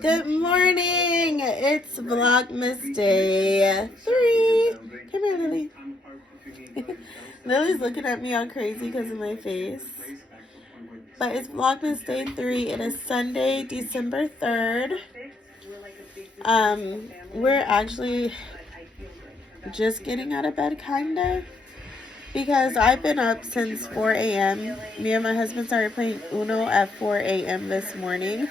Good morning. It's Vlogmas day 3. Come here, Lily. Lily's looking at me all crazy because of my face. But it's Vlogmas day 3. It is Sunday, December 3rd. We're actually just getting out of bed, kinda. Because I've been up since 4 a.m. Me and my husband started playing Uno at 4 a.m. this morning.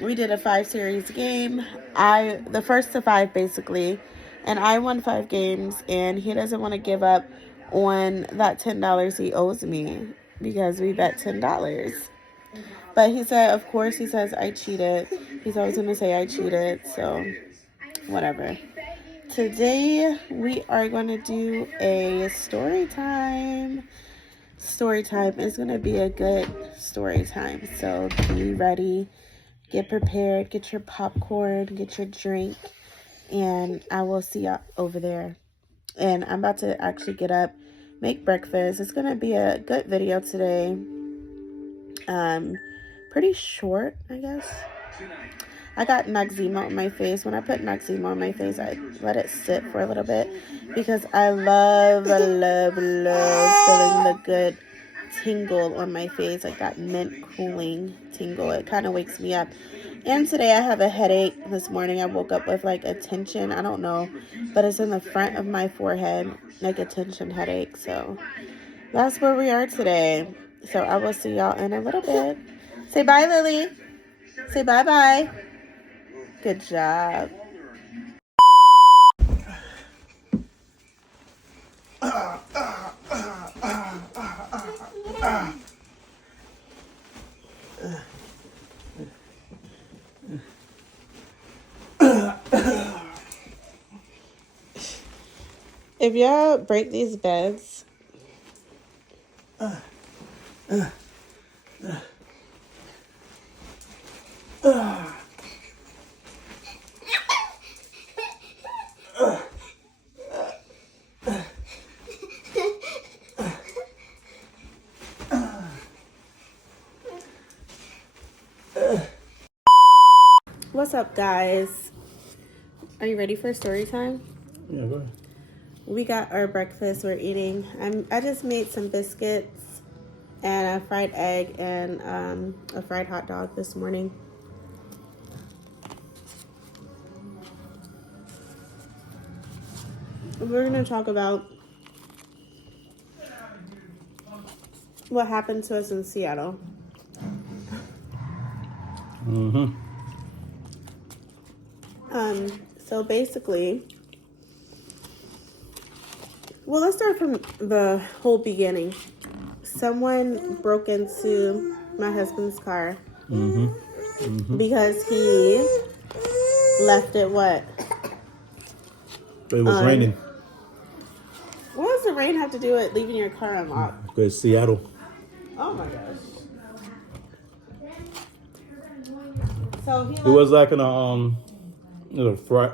We did a 5-series game. The first to 5 basically, and I won 5 games, and he doesn't want to give up on that $10 he owes me because we bet $10. But he said, of course, he says I cheated. He's always going to say I cheated, so whatever. Today we are going to do a story time. Story time is going to be a good story time, so be ready, get prepared, get your popcorn, get your drink, and I will see y'all over there. And I'm about to actually get up, make breakfast. It's going to be a good video today. Pretty short, I guess. I got Noxzema on my face. When I put Noxzema on my face, I let it sit for a little bit because I love feeling the good tingle on my face, like that mint cooling tingle. It kind of wakes me up. And today I have a headache. This morning I woke up with like a tension. I don't know, but it's in the front of my forehead, like a tension headache. So that's where we are today. So I will see y'all in a little bit. Say bye, Lily. Say bye-bye. Good job. If y'all break these beds, what's up, guys? Are you ready for story time? Yeah, go ahead. We got our breakfast. We're eating. I just made some biscuits and a fried egg and a fried hot dog this morning. We're going to talk about what happened to us in Seattle. So basically, well, let's start from the whole beginning. Someone broke into my husband's car because he left it what? It was raining. What does the rain have to do with leaving your car unlocked? Because Seattle. Oh my gosh. So he It was like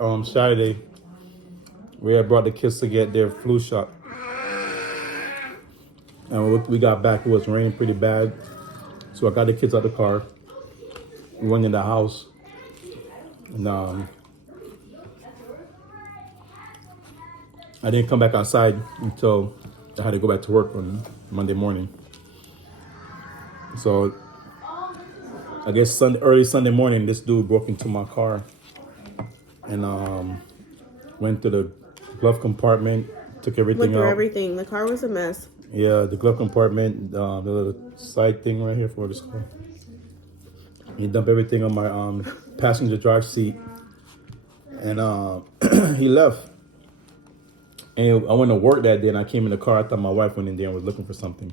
on Saturday. We had brought the kids to get their flu shot. And when we got back, it was raining pretty bad. So I got the kids out of the car. We went in the house. And I didn't come back outside until I had to go back to work on Monday morning. So I guess early Sunday morning, this dude broke into my car and went to the glove compartment, took everything went through out. everything. The car was a mess. Yeah, the glove compartment, the little side thing right here for this car. He dumped everything on my passenger drive seat, and he left. And I went to work that day, and I came in the car. I thought my wife went in there and was looking for something.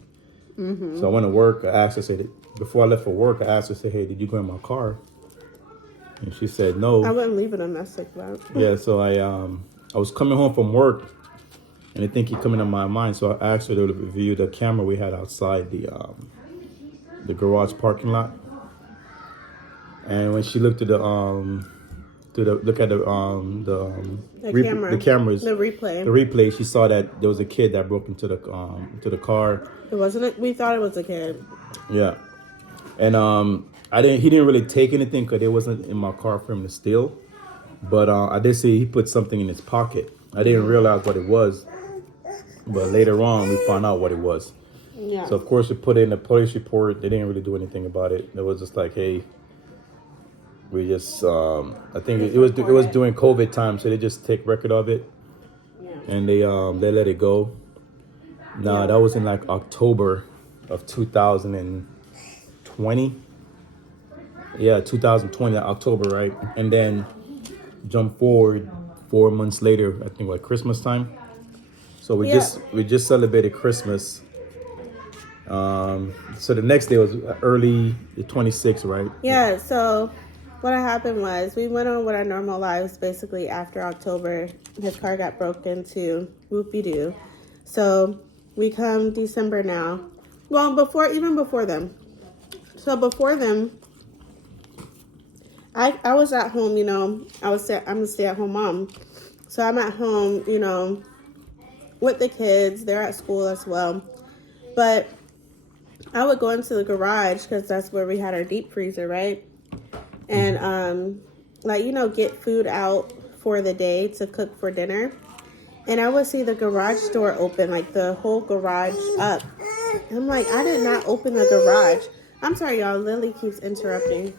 So I went to work. I asked her, said, before I left for work, I asked her, said, hey, did you go in my car? And she said, no. I wouldn't leave it a mess like that. Yeah, so I was coming home from work, and I think he coming in my mind. So I asked her to review the camera we had outside the garage parking lot. And when she looked at the cameras, the replay, she saw that there was a kid that broke into the car. It wasn't. We thought it was a kid. Yeah, and He didn't really take anything because it wasn't in my car for him to steal. But I did see he put something in his pocket. I didn't realize what it was, but later on we found out what it was. Yeah. So of course we put in a police report. They didn't really do anything about it. It was just like, hey, we just I think it was during COVID time, so they just take record of it, and they let it go. Nah, that was in like October of 2020. Yeah, 2020 October, right? And then jump forward 4 months later, I think like Christmas time. So we just celebrated Christmas. So the next day was early the 26th, right? Yeah. So what happened was we went on with our normal lives basically after October. His car got broken into, whoopie-doo. So we come December now. Well, even before them. So before them, I was at home, I'm a stay-at-home mom. So I'm at home, with the kids. They're at school as well. But I would go into the garage because that's where we had our deep freezer, right? And, get food out for the day to cook for dinner. And I would see the garage door open, like the whole garage up. And I'm like, I did not open the garage. I'm sorry, y'all. Lily keeps interrupting.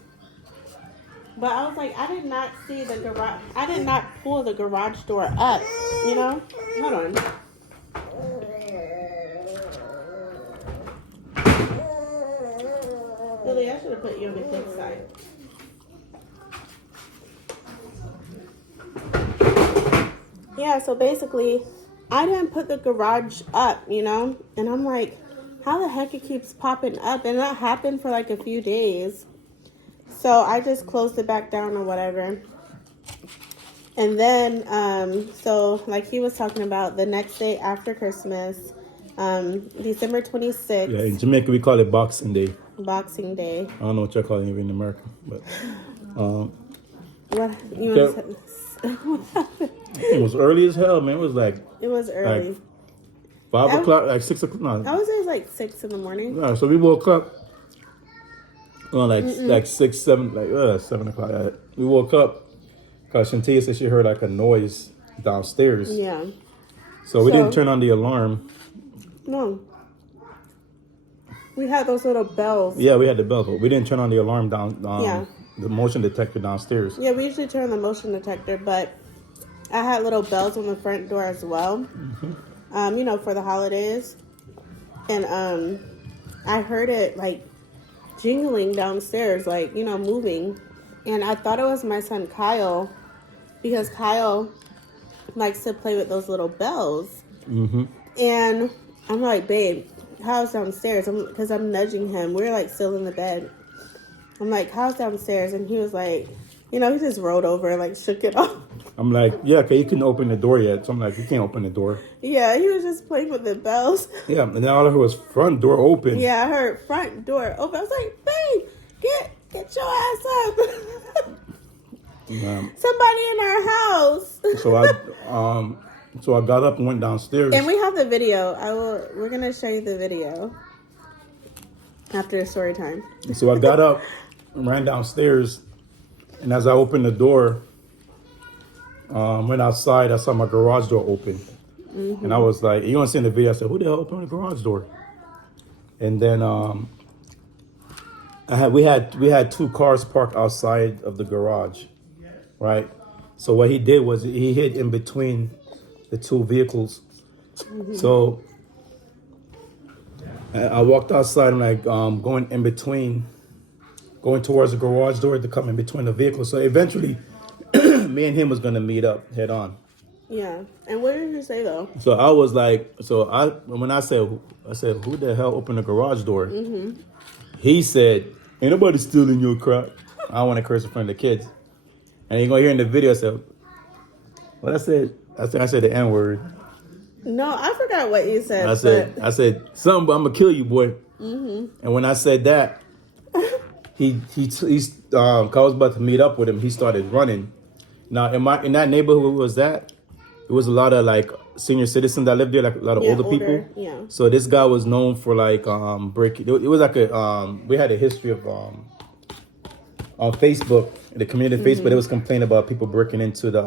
But I was like, I did not see the garage. I did not pull the garage door up, Hold on. Lily, I should have put you on the quick side. Yeah, so basically, I didn't put the garage up, And I'm like, how the heck it keeps popping up? And that happened for like a few days. So I just closed it back down or whatever. And then, so like he was talking about the next day after Christmas, December 26th. Yeah, in Jamaica we call it Boxing Day. Boxing Day. I don't know what y'all call it in America, but What you want to say? It was early as hell, man. It was early. Like 5 o'clock, like 6 o'clock. No. I was there like 6 in the morning. Yeah, so we woke up. Like 6, 7, 7 o'clock. We woke up because Shantia said she heard like a noise downstairs. Yeah. So we didn't turn on the alarm. No. We had those little bells. Yeah, we had the bells, but we didn't turn on the alarm the motion detector downstairs. Yeah, we usually turn on the motion detector, but I had little bells on the front door as well. Mm-hmm. For the holidays. And I heard it like jingling downstairs, like, moving. And I thought it was my son Kyle, because Kyle likes to play with those little bells. Mm-hmm. And I'm like, babe, Kyle's downstairs. Because I'm nudging him. We're like still in the bed. I'm like, Kyle's downstairs. And he was like, he just rolled over and like shook it off. I'm like, yeah, okay, you couldn't open the door yet. So I'm like, you can't open the door. Yeah, he was just playing with the bells. Yeah, and then all I heard was front door open. Yeah, I heard front door open. I was like, babe, get your ass up. Somebody in our house. So I got up and went downstairs. And we have the video. We're gonna show you the video after story time. So I got up and ran downstairs, and as I opened the door, went outside, I saw my garage door open. Mm-hmm. And I was like, you want to see in the video? I said, who the hell opened the garage door? And then we had 2 cars parked outside of the garage, right? So what he did was he hid in between the 2 vehicles. Mm-hmm. So I walked outside and like going towards the garage door to come in between the vehicles. So eventually, me and him was gonna meet up head on. Yeah. And what did you say though? So I was like, when I said, who the hell opened the garage door? Mm-hmm. He said, ain't nobody stealing your crap. I don't want to curse in front of the kids. And you're gonna hear in the video, I said, what I said? I said the N-word. No, I forgot what you said. I said something, but I'm gonna kill you, boy. Mm-hmm. And when I said that, he's I was about to meet up with him. He started running. Now in that neighborhood it was a lot of like senior citizens that lived there, like a lot of older people. Yeah. So this guy was known for like breaking. It was like we had a history of on Facebook, the community Facebook. They was complaining about people breaking into the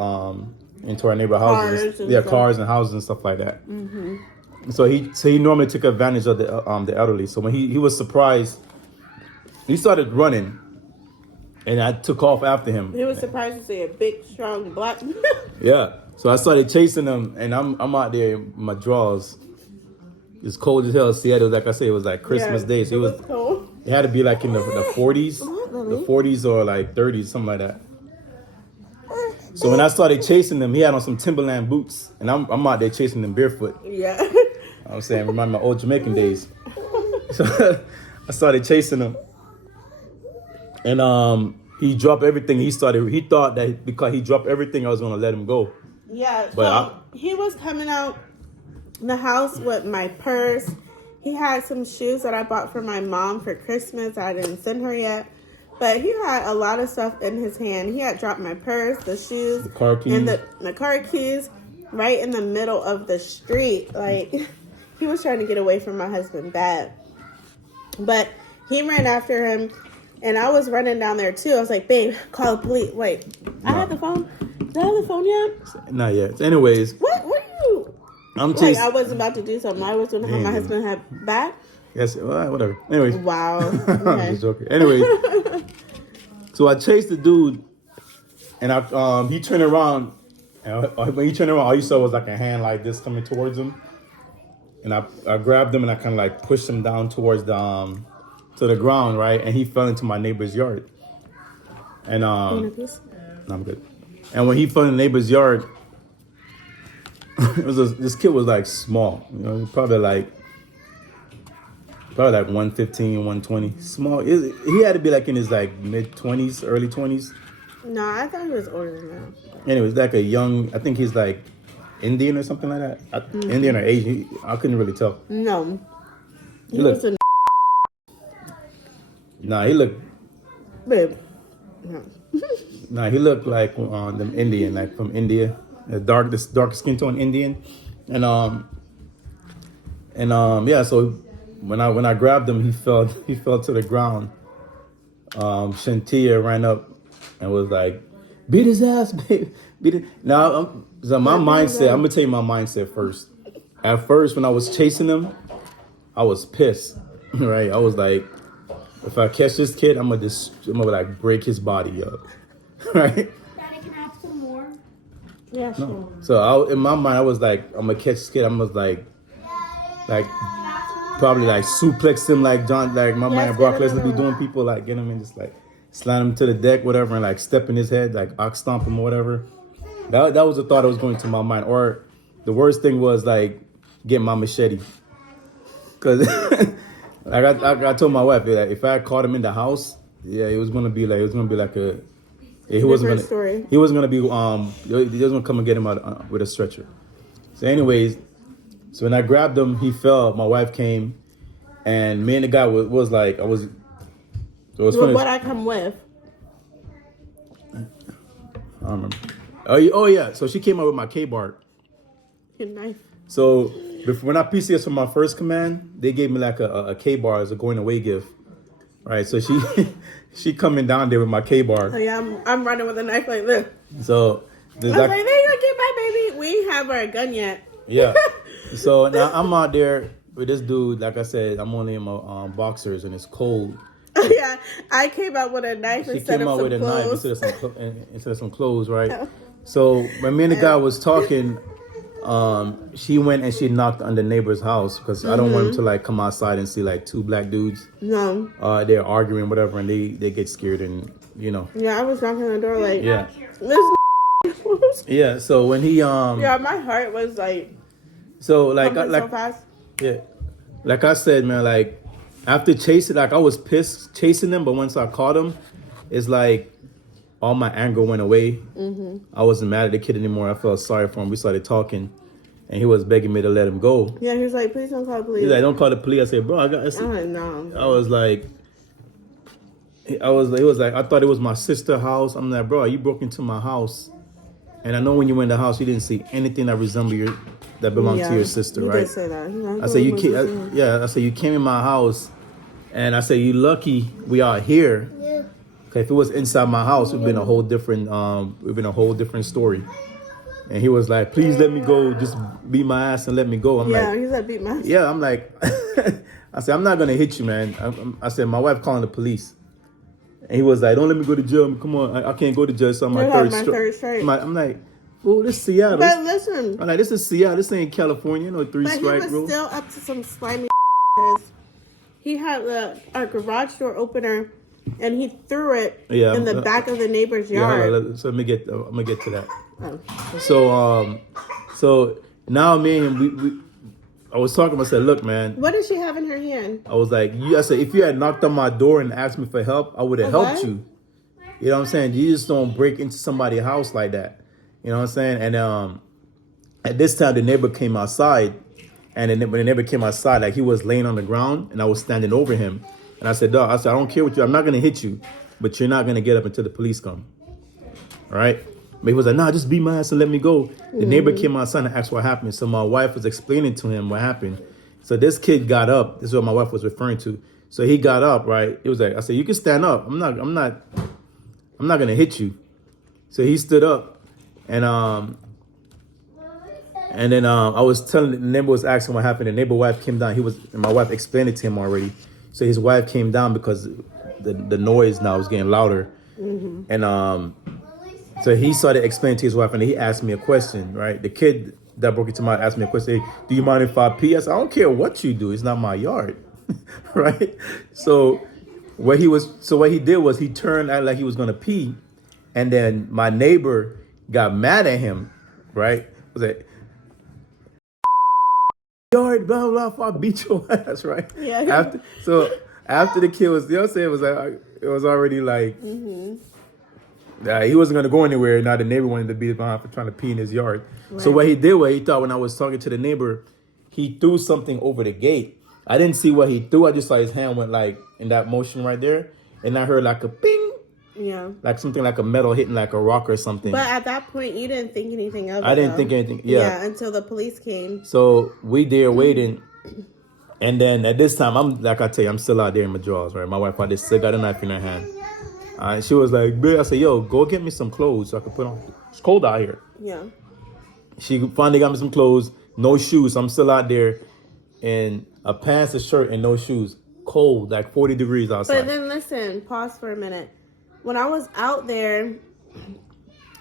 into our neighborhood houses, cars and houses and stuff like that. So he normally took advantage of the elderly. So when he was surprised, he started running, and I took off after him. He was surprised to see a big, strong black. Yeah. So I started chasing him, and I'm out there in my drawers. It's cold as hell. Seattle, like I said, it was like Christmas Day. So it was cold. It had to be like in the 40s, the 40s or like 30s, something like that. So when I started chasing him, he had on some Timberland boots, and I'm out there chasing him barefoot. Yeah. I'm saying, remind me of my old Jamaican days. So I started chasing him, and he dropped everything. He thought that because he dropped everything, I was gonna let him go. Yeah. But he was coming out the house with my purse. He had some shoes that I bought for my mom for Christmas. I didn't send her yet. But he had a lot of stuff in his hand. He had dropped my purse, the shoes, the car keys, and the car keys right in the middle of the street. Like, he was trying to get away from my husband bad. But he ran after him, and I was running down there too. I was like, babe, call the police. Wait, I had the phone. Did I have the phone yet? Not yet. Anyways. What are you? I'm chasing. I was about to do something. I was going to have my husband have back. Yes, well, whatever. Anyways. Wow. Okay. I'm just joking. Anyways. So I chased the dude, and he turned around. And when he turned around, all you saw was like a hand like this coming towards him. And I grabbed him and I kind of like pushed him down towards to the ground, right? And he fell into my neighbor's yard. And no, I'm good. And when he fell in the neighbor's yard, this kid was like small, you know, probably like 115, 120. Small. He had to be like in his like mid 20s, early 20s. No, I thought he was older than that. Anyways, like a young, I think he's like Indian or something like that. Indian or Asian. I couldn't really tell. No. He looked. Nah, he looked. Babe. No. Nah, he looked like them Indian, like from India. This dark skin tone Indian. And yeah, so when I grabbed him, he fell to the ground. Shantia ran up and was like, beat his ass, babe. Beat it. Now, so my mindset, I'm gonna tell you my mindset first. At first, when I was chasing him, I was pissed. Right? I was like, if I catch this kid, I'm gonna like break his body up. Right? Daddy, can I have some more? Yeah, sure. No. So in my mind, I was like, I'm gonna catch this kid. I'm gonna like probably like suplex him like my man Brock Lesnar be doing. People like get him and just like slide him to the deck, whatever, and like step in his head, like ox stomp him or whatever. That was the thought that was going to my mind. Or the worst thing was like get my machete, cause like I told my wife that if I had caught him in the house, yeah, it was gonna be like a. He wasn't gonna be he was gonna come and get him out with a stretcher. So anyways, so when I grabbed him, he fell. My wife came, and me and the guy was like I was. So it was funny. What I come with? I don't remember. Oh yeah. So she came out with my K-bar. Your knife. So when I PCS for my first command, they gave me like a K-bar as a going away gift. Right. So she coming down there with my K-bar. Oh yeah, I'm running with a knife like this. So I was like, there you go, get my baby. We ain't have our gun yet. Yeah. So now I'm out there with this dude. Like I said, I'm only in my boxers and it's cold. Yeah, I came out with a knife instead of some clothes. Instead of some clothes, right? Yeah. So when me and the guy was talking, she went and she knocked on the neighbor's house because I don't want him to like come outside and see like two black dudes. No. They're arguing, whatever, and they get scared and you know. Yeah, I was knocking on the door like, yeah. This. Yeah. So when he Yeah, my heart was like. So like so fast. Yeah, like I said, man, like. After chasing, like I was pissed chasing them, but once I caught him, it's like all my anger went away. Mm-hmm. I wasn't mad at the kid anymore. I felt sorry for him. We started talking, and he was begging me to let him go. Yeah, he was like, "Please don't call the police." He's like, "Don't call the police." I said, "Bro, I got." No. I was like, he was like, I thought it was my sister's house. I'm like, bro, you broke into my house, and I know when you went in the house, you didn't see anything that resembled that belonged to your sister, right? Did say that. I said you came. I said you came in my house, and I said you lucky we are here. Yeah. 'Cause if it was inside my house, it'd been a whole different story. And he was like, "Please let me go. Just beat my ass and let me go." I'm like, he said beat my ass. "Yeah." I'm like, I said, "I'm not gonna hit you, man." I said, "My wife calling the police." And he was like, "Don't let me go to jail. Come on, I can't go to jail. So I'm my third strike." I'm like, "Well, this is Seattle." But listen, I'm like, "This is Seattle. This ain't California. No three strike rule." But he was still up to some slimy because he had our garage door opener, and he threw it in the back of the neighbor's yard. Yeah, so I'm gonna get to that. Oh. So now me and we I was talking. I said, "Look, man." What does she have in her hand? I was like, I said, if you had knocked on my door and asked me for help, I would have helped you. You know what I'm saying? You just don't break into somebody's house like that. You know what I'm saying? And at this time, the neighbor came outside. And then when the neighbor came outside, like he was laying on the ground and I was standing over him. And I said, "Dog," I said, "I don't care what you, I'm not going to hit you, but you're not going to get up until the police come." All right? But he was like, "Nah, just beat my ass and let me go." The neighbor came outside and asked what happened. So my wife was explaining to him what happened. So this kid got up. This is what my wife was referring to. So he got up, right? It was like, I said, "You can stand up. I'm not gonna hit you." So he stood up, and then I was telling the neighbor was asking what happened. The neighbor wife came down. And my wife explained it to him already. So his wife came down because the noise now was getting louder, and so he started explaining to his wife, and he asked me a question, right? The kid that broke into my house asked me a question, "Hey, do you mind if I pee?" I said, "I don't care what you do. It's not my yard." Right? So what he did was he turned out like he was going to pee. And then my neighbor got mad at him, right? Was like, "Yard, blah, blah, blah, I beat your ass," right? Yeah. After the kid was, you know what I'm saying? It was like, it was already like, he wasn't going to go anywhere. Now the neighbor wanted to beat him behind for trying to pee in his yard. Right. So what he did was he thought when I was talking to the neighbor, he threw something over the gate. I didn't see what he threw. I just saw his hand went like in that motion right there. And I heard like a ping. Yeah. Like something like a metal hitting like a rock or something. But at that point, you didn't think anything of it. I didn't think anything. Yeah. Until the police came. So we there waiting. And then at this time, I'm still out there in my drawers, right? My wife out there still got a knife in her hand. She was like, "Babe," I said, "Yo, go get me some clothes so I can put on. It's cold out here." Yeah. She finally got me some clothes, no shoes. So I'm still out there in a pants, a shirt, and no shoes. Cold, like 40 degrees outside. But then listen, pause for a minute. When I was out there,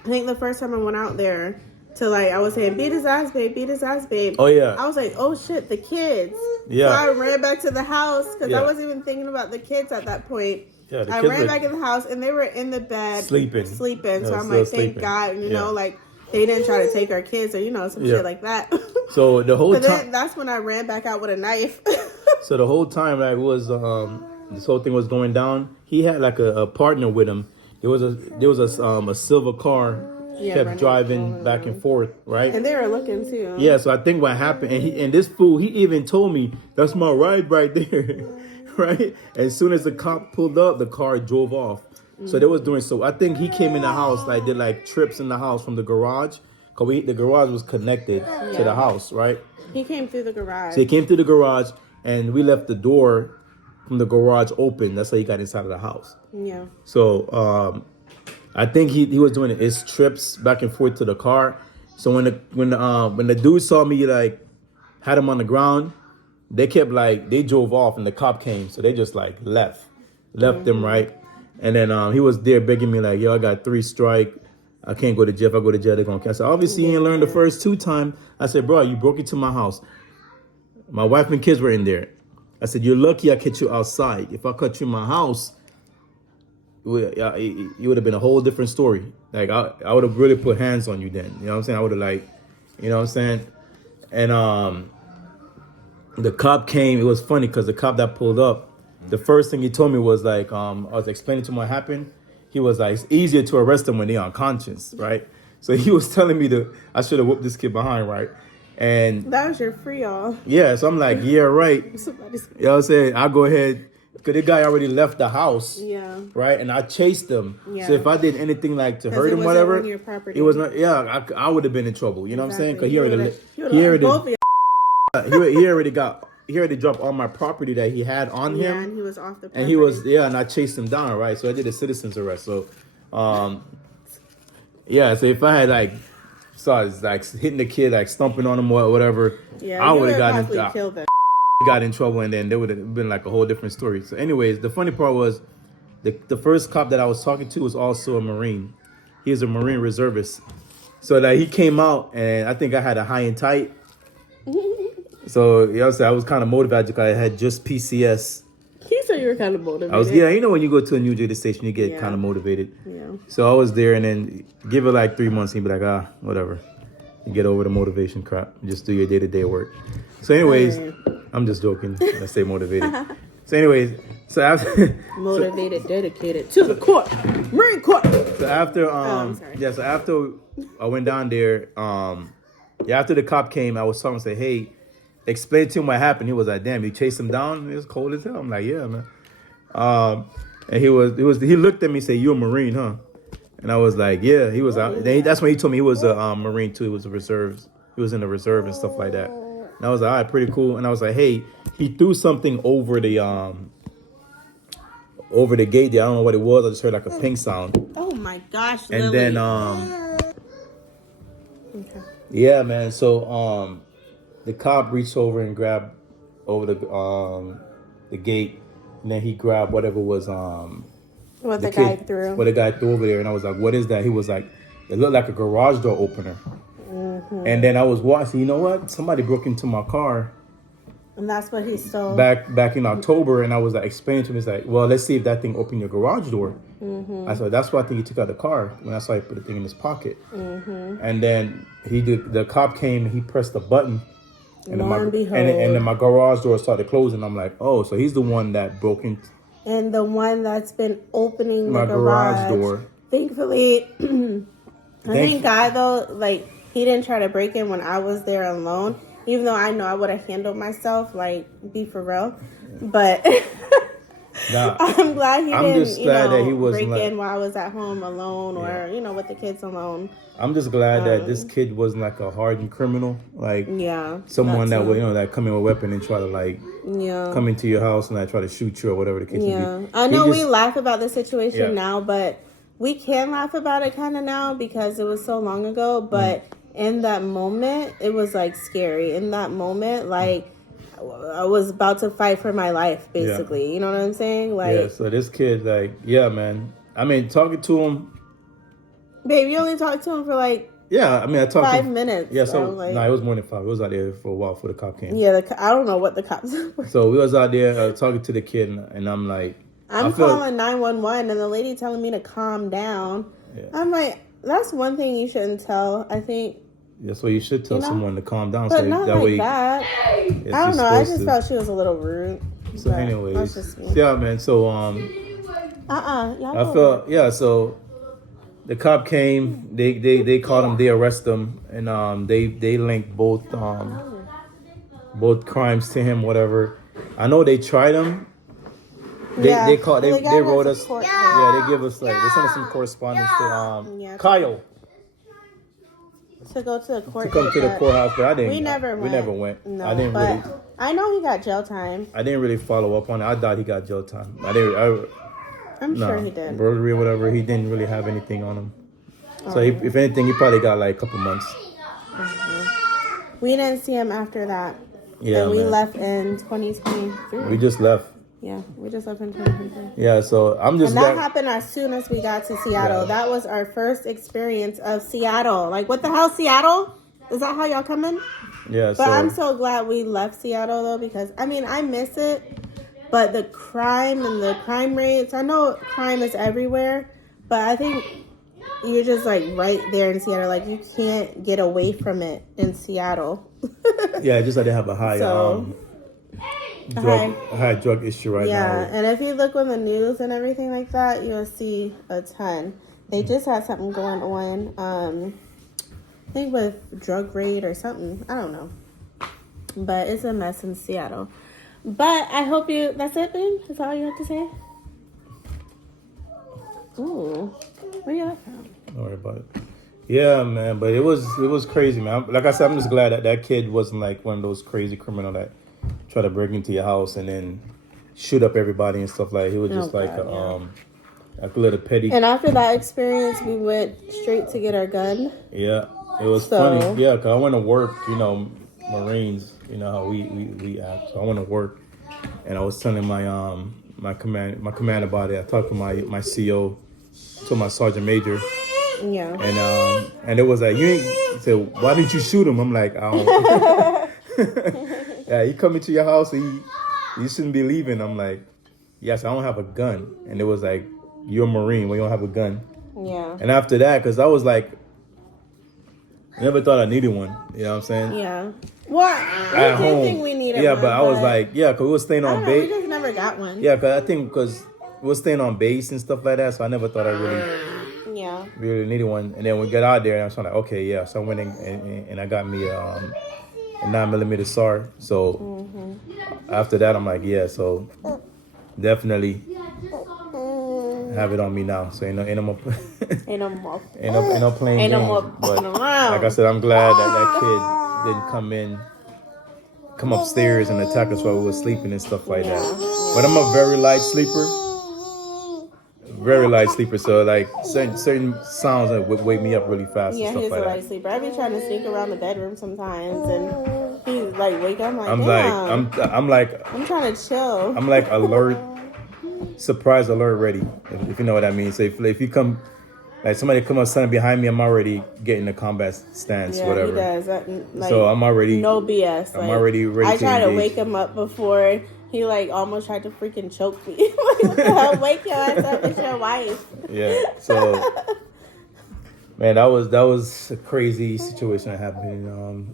I think the first time I went out there to I was saying, "Beat his ass, babe, beat his ass, babe." Oh, yeah. I was like, "Oh shit, the kids." Yeah. So I ran back to the house because I wasn't even thinking about the kids at that point. Yeah, I ran back in the house and they were in the bed sleeping. So I'm like, thank God, you know, like they didn't try to take our kids or some shit like that. So the whole time, that's when I ran back out with a knife. So the whole time was this whole thing was going down. He had like a partner with him. There was a silver car kept driving back and forth, right? And they were looking too. Yeah, so I think what happened, and this fool, he even told me, "That's my ride right there." Right? As soon as the cop pulled up, the car drove off. So they was doing so. I think he came in the house, did trips in the house from the garage. Cause the garage was connected to the house, right? He came through the garage. So he came through the garage, and we left the door from the garage open. That's how he got inside of the house. Yeah. So I think he was doing his trips back and forth to the car. So when the dude saw me had him on the ground, they kept they drove off and the cop came. So they just left them, right? And then he was there begging me "Yo, I got 3 strike. I can't go to jail. If I go to jail, they're gonna cancel." Obviously, you ain't learned the first 2 times. I said, "Bro, you broke into my house. My wife and kids were in there." I said, "You're lucky I catch you outside. If I caught you in my house, it would have been a whole different story. I would have really put hands on you then. You know what I'm saying? I would have you know what I'm saying?" And the cop came. It was funny because the cop that pulled up, the first thing he told me was I was explaining to him what happened. He was like, "It's easier to arrest them when they're unconscious, right?" So he was telling me I should have whooped this kid behind, right? And that was your free all. Yeah, so I'm like, yeah, right. You know what I'm saying? I'll go ahead. Because the guy already left the house. Yeah. Right? And I chased him. Yeah. So if I did anything to hurt him, whatever, it was not, I would have been in trouble. You know what I'm saying? Because he already got he already dropped all my property that he had on Yeah, him. and he was off the property. And he was, and I chased him down, right? So I did a citizen's arrest. So, yeah, so if I had like, started like hitting the kid, like stomping on him or whatever, Yeah, I you would have possibly killed them. got in trouble, and then there would have been like a whole different story. So, anyways, the funny part was the first cop that I was talking to was also a Marine. He was a Marine reservist. So that he came out, and I think I had a high and tight. So I was kind of motivated because I had just PCS. He said you were kind of motivated. I was, yeah, you know when you go to a new duty station, you get kind of motivated. Yeah. So I was there, and then give it like 3 months, he'd be like, whatever. You get over the motivation crap. Just do your day-to-day work. So anyways, I'm just joking. I say motivated. So anyways, so after motivated, dedicated to the court, Marine Corps. So after so after I went down there, after the cop came, I was talking and say, hey, explain to him what happened. He was like, damn, you chased him down? It was cold as hell. I'm like, yeah, man. And he looked at me and said, you a Marine, huh? And I was like, yeah. He was out. That's when he told me he was a Marine too. He was a reserve. He was in the reserve and stuff like that. And I was like, all right, pretty cool. And I was like, hey, he threw something over the gate there. I don't know what it was. I just heard like a ping sound. Oh my gosh. And Lily. then okay. Yeah, man. So the cop reached over and grabbed over the gate, and then he grabbed whatever was what the guy threw. What the guy threw over there, and I was like, "What is that?" He was like, "It looked like a garage door opener." Mm-hmm. And then I was watching. You know what? Somebody broke into my car. And that's what he stole. Back in October, and I was like explaining to him, he's like, well, let's see if that thing opened your garage door. Mm-hmm. I said, that's why I think he took out the car. When I saw he put the thing in his pocket. Mm-hmm. And then the cop came and he pressed the button. And then my garage door started closing. I'm like, oh, so he's the one that broke in. And the one that's been opening my the garage door. Thankfully, thank God though, like he didn't try to break in when I was there alone. Even though I know I would have handled myself, like, be for real. But I'm glad he didn't, break in while I was at home alone or, with the kids alone. I'm just glad that this kid wasn't like a hardened criminal. Like, someone that would, that come in with a weapon and try to, like, come into your house and like, try to shoot you or whatever the case may be. I know we laugh about the situation now, but we can laugh about it kind of now because it was so long ago. But... in that moment, it was like scary. In that moment, like I was about to fight for my life, basically. Yeah. You know what I'm saying? Like, so this kid, like, man. I mean, talking to him. Babe, you only talked to him for like. Yeah, I mean, I talked 5 minutes. Yeah, so it was more than 5. It was out there for a while before the cop came. Yeah, I don't know what the cops were. So we was out there talking to the kid, and I'm like, I'm calling 911, and the lady telling me to calm down. Yeah. I'm like, that's one thing you shouldn't tell. I think. That's why you should tell someone to calm down. But so not that like way that. I don't know. I just felt she was a little rude. So anyways, yeah, man. So I felt So the cop came. They caught him. They arrested him, and they linked both crimes to him. Whatever. I know they tried him. They wrote us. They give us they sent us some correspondence to Kyle. To go to the court. To come to the courthouse, but I didn't. We never went. No, I didn't really. I know he got jail time. I didn't really follow up on it. I thought he got jail time. I'm sure he did. Burglary or whatever. He didn't really have anything on him. So if anything, he probably got like a couple months. Mm-hmm. We didn't see him after that. Yeah, and we left in 2023. We just left. Yeah, we just left in 2023. Yeah, so I'm just. And that happened as soon as we got to Seattle. Yeah. That was our first experience of Seattle. Like, what the hell, Seattle? Is that how y'all coming? Yeah. But I'm so glad we left Seattle though, because I mean I miss it, but the crime and the crime rates. I know crime is everywhere, but I think you're just like right there in Seattle. Like you can't get away from it in Seattle. Yeah, just like they have a high. High drug issue right now. Yeah, and if you look on the news and everything like that, you'll see a ton. They just had something going on, I think with drug raid or something. I don't know. But it's a mess in Seattle. But I hope that's it, babe? That's all you have to say? Ooh, where you at from? Don't worry about it. Yeah, man, but it was crazy, man. Like I said, I'm just glad that kid wasn't like one of those crazy criminal that try to break into your house and then shoot up everybody and stuff like. He was just Oh, like God, like a little petty. And after that experience, we went straight to get our gun. Yeah, it was So- funny. Yeah, cause I went to work. You know, Marines. You know how we act. So I went to work, and I was telling my command about it. I talked to my CO, to my sergeant major, Yeah. and it was like, he said, why didn't you shoot him? I'm like, I don't. Yeah, he come into your house. You shouldn't be leaving. I'm like, yes, I don't have a gun. And it was like, you're a Marine. We don't have a gun. Yeah. And after that, because I was like, I never thought I needed one. You know what I'm saying? Yeah. Well, At we did home. think we needed yeah, one. but I was like, yeah, because we were staying I on don't know, we base. just never got one. Yeah, because we were staying on base and stuff like that. So I never thought I really needed one. And then we got out there, and I was like, okay, yeah. So I went and I got me a 9mm SAR. So after that, I'm like, yeah. So definitely have it on me now. So ain't no more Ain't no more. ain't no playing Ain't no games. more But around. like I said, I'm glad that kid didn't come upstairs and attack us while we were sleeping and stuff like that. But I'm a very light sleeper. Very light sleeper, so like certain sounds that would wake me up really fast Yeah, and stuff he's like a that. light sleeper. I be trying to sneak around the bedroom sometimes, and he's like, wake up. I'm like, I'm trying to chill. I'm like alert, surprise alert ready, if you know what I mean. So if you come, like somebody come up standing behind me, I'm already getting the combat stance, Yeah, whatever. he does. So I'm already no BS. I'm already ready. I tried to engage. wake him up before he like almost tried to freaking choke me. Like, what the hell? Wake your ass up! It's your wife. Yeah. So man, that was a crazy situation that happened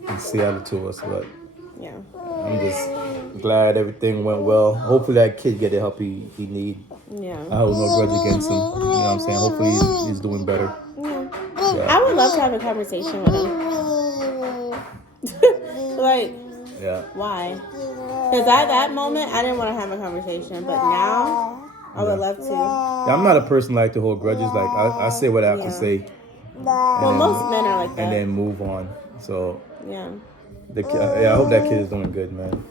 in Seattle to us, but Yeah. I'm just glad everything went well. Hopefully that kid get the help he need. Yeah. I hold no grudge against him. You know what I'm saying? Hopefully he's doing better. Yeah. Yeah. I would love to have a conversation with him. Like, Yeah. why? Because at that moment, I didn't want to have a conversation, but now I would love to. Yeah, I'm not a person like to hold grudges. Like I say what I have to say. Well, most men are like that. And then move on. So Yeah. I hope that kid is doing good, man.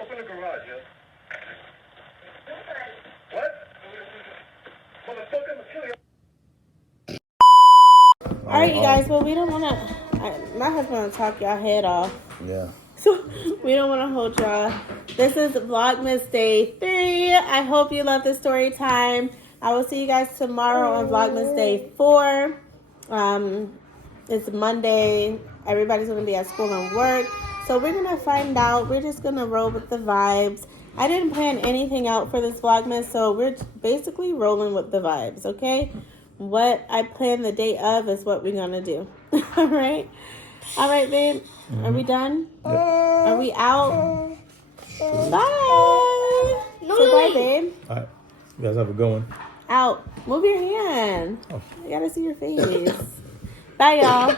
Open the garage, yeah? What? Motherfucker, I'm gonna kill you. All right, you guys. Well, we don't want to. My husband want to talk y'all head off. Yeah. So we don't want to hold y'all. This is Vlogmas Day 3. I hope you love the story time. I will see you guys tomorrow on Vlogmas Day 4. It's Monday. Everybody's going to be at school and work. So we're going to find out. We're just going to roll with the vibes. I didn't plan anything out for this Vlogmas, so we're basically rolling with the vibes, okay? What I plan the day of is what we're going to do. All right? All right, babe. Are we done? Yep. Are we out? Bye. Say bye, babe. All right. You guys have a good one. Out. Move your hand. Oh. I gotta see your face. Bye, y'all.